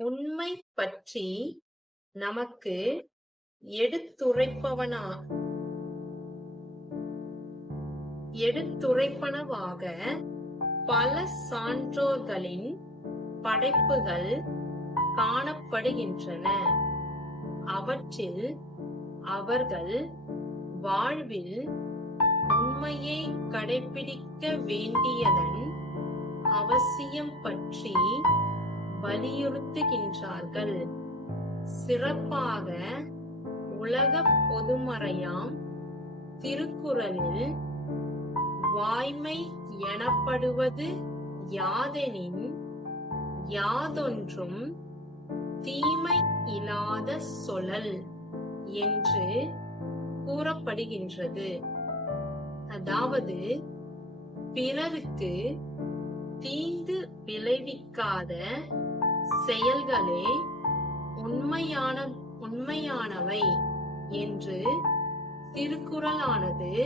உண்மை பற்றி நமக்கு எடுத்துரைப்பனவாக பல சான்றோர்களின் படைப்புகள் காணப்படுகின்றன. அவற்றில் அவர்கள் வாழ்வில் உண்மையை கடைபிடிக்க வேண்டியதன் அவசியம் பற்றி வலியுறுத்துகின்றார்கள். சிறப்பாக உலக பொதுமறையாம் திருக்குறளில் வாய்மை எனப்படுவது யாதெனின் யாதொன்றும் தீமை இல்லாத சொலல் என்று கூறப்படுகின்றது. அதாவது பிறருக்கு தீங்கு விளைவிக்காத செயல்களே உண்மையானவை என்று திருக்குறளானது